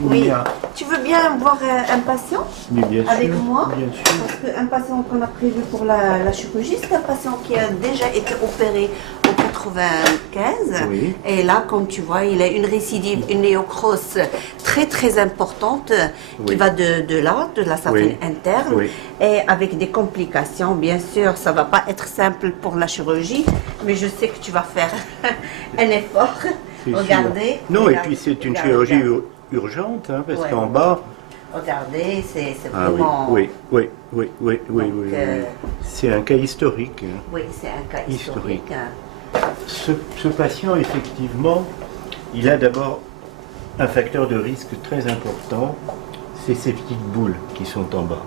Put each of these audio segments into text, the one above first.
Oui. Oumia. Tu veux bien voir un patient Mais bien avec sûr, moi? bien sûr. Parce qu'un patient qu'on a prévu pour la chirurgie, c'est un patient qui a déjà été opéré en 95. Oui. Et là, comme tu vois, il a une récidive, une néocrose très très importante qui Oui. va de la safine Oui. interne. Oui. Et avec des complications, bien sûr, ça va pas être simple pour la chirurgie, mais je sais que tu vas faire un effort. C'est Regardez. sûr. Non, et regardez, puis c'est une regardez, chirurgie regardez. urgente, hein, parce Ouais. qu'en bas. Regardez, c'est Ah oui, vraiment... oui, oui, oui, oui, oui, Donc, oui, oui. C'est un cas historique. Hein. Oui, c'est un cas historique. Ce patient, effectivement, il a d'abord un facteur de risque très important, c'est ces petites boules qui sont en bas.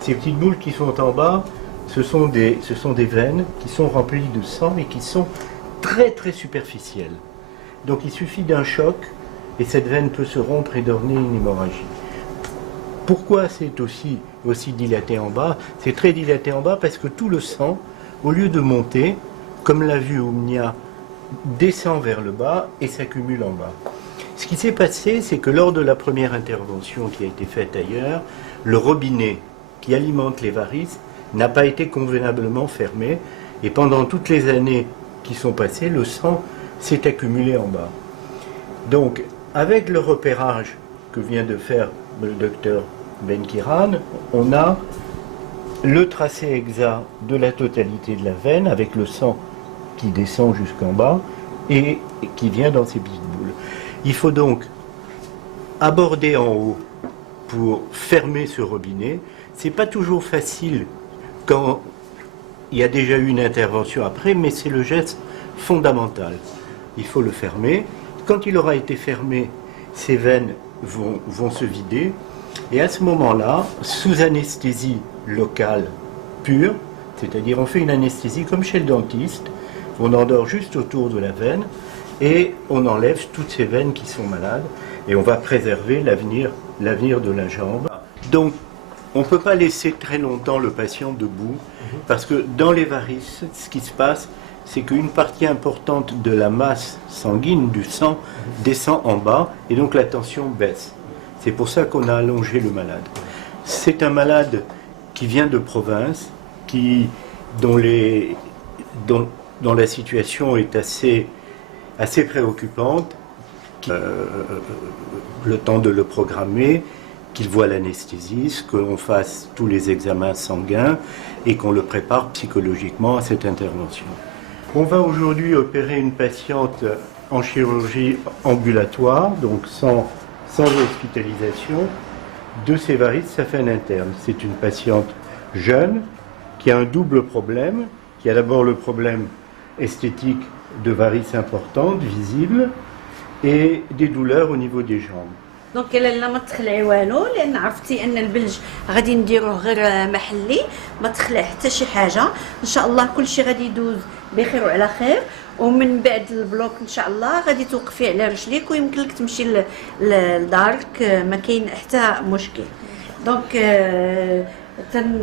Ces petites boules qui sont en bas, ce sont des veines qui sont remplies de sang et qui sont très très superficielles. Donc il suffit d'un choc et cette veine peut se rompre et donner une hémorragie. Pourquoi c'est aussi dilaté en bas? C'est très dilaté en bas parce que tout le sang, au lieu de monter, comme l'a vu Oumnia, descend vers le bas et s'accumule en bas. Ce qui s'est passé, c'est que lors de la première intervention qui a été faite ailleurs, le robinet qui alimente les varices n'a pas été convenablement fermé et pendant toutes les années qui sont passées, le sang s'est accumulé en bas. Donc, avec le repérage que vient de faire le docteur Benkiran, on a le tracé exact de la totalité de la veine avec le sang qui descend jusqu'en bas et qui vient dans ces petites boules. Il faut donc aborder en haut pour fermer ce robinet. C'est pas toujours facile quand il y a déjà eu une intervention après, mais c'est le geste fondamental. Il faut le fermer. Quand il aura été fermé, ces veines vont se vider. Et à ce moment-là, sous anesthésie locale pure, c'est-à-dire on fait une anesthésie comme chez le dentiste, on endort juste autour de la veine et on enlève toutes ces veines qui sont malades et on va préserver l'avenir de la jambe. Donc, on ne peut pas laisser très longtemps le patient debout parce que dans les varices, ce qui se passe, c'est qu'une partie importante de la masse sanguine, du sang, descend en bas et donc la tension baisse. C'est pour ça qu'on a allongé le malade. C'est un malade qui vient de province, dont la situation est assez préoccupante. Le temps de le programmer, qu'il voit l'anesthésiste, qu'on fasse tous les examens sanguins et qu'on le prépare psychologiquement à cette intervention. On va aujourd'hui opérer une patiente en chirurgie ambulatoire, donc sans hospitalisation, de ses varices saphènes internes. C'est une patiente jeune qui a un double problème, qui a d'abord le problème esthétique de varices importantes, visibles, et des douleurs au niveau des jambes. دونك لا ما تخلعي والو لان عرفتي ان البلج غادي نديروه غير محلي ما تخلع حتى شي حاجه ان شاء الله كل شيء غادي يدوز بخير وعلى خير ومن بعد البلوك ان شاء الله غادي توقفي على رجليك ويمكن لك تمشي لدارك ما كاين حتى مشكل دونك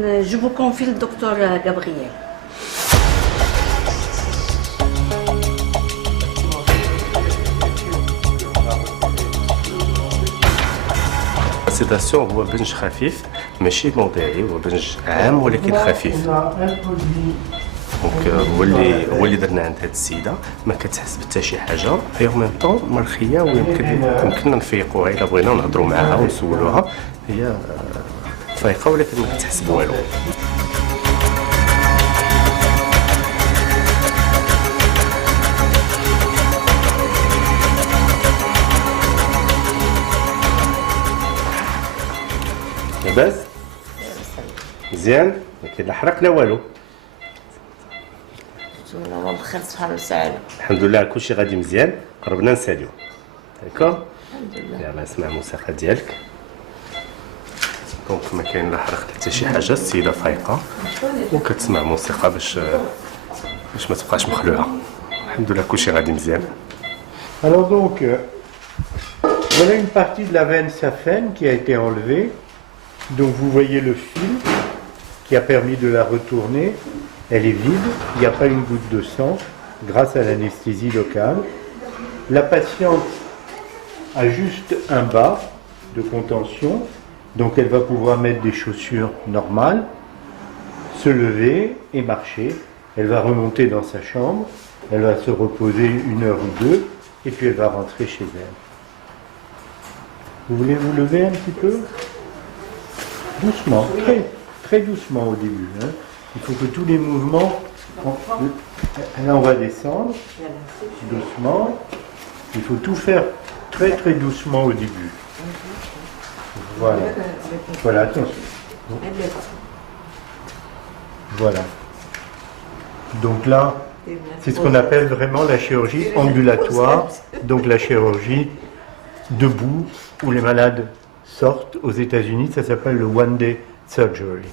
جو فو كونفي الدكتور غابرييل. السيداسيون هو بنج خفيف ماشي موضعي، هو بنج عام ولكن خفيف. دونك هو اللي درنا عند هاد السيده ما كتحس بحتى شي حاجه اي ميم طون مرخيه ويمكننا نفيقوها الا بغينا نهضروا معاها ونسولوها هي فايقه ولكن ما كتحس بوالو. لاباس؟ مزيان؟ ما كاين لا حرق لا والو. الله بخير صحه وسعاده. الحمد لله كلشي غادي مزيان، قربنا نساليو. داكور؟ الحمد لله. يلاه اسمع الموسيقى ديالك. دونك ما كاين لا حرق حتى شي حاجه، السيده فايقه وكتسمع موسيقى باش ما تبقاش مخلوعه. الحمد لله كلشي غادي مزيان. Alors donc, voilà une partie de la veine saphène qui a été enlevée. Donc vous voyez le fil qui a permis de la retourner. Elle est vide, il n'y a pas une goutte de sang grâce à l'anesthésie locale. La patiente a juste un bas de contention. Donc elle va pouvoir mettre des chaussures normales, se lever et marcher. Elle va remonter dans sa chambre, elle va se reposer 1 heure ou 2, et puis elle va rentrer chez elle. Vous voulez vous lever un petit peu? Doucement, très, très doucement au début. Hein. Il faut que tous les mouvements... Là, on va descendre, doucement. Il faut tout faire très, très doucement au début. Voilà. Voilà, attention. Voilà. Donc là, c'est ce qu'on appelle vraiment la chirurgie ambulatoire, donc la chirurgie debout, où les malades sortent aux États-Unis, ça s'appelle le one day surgery.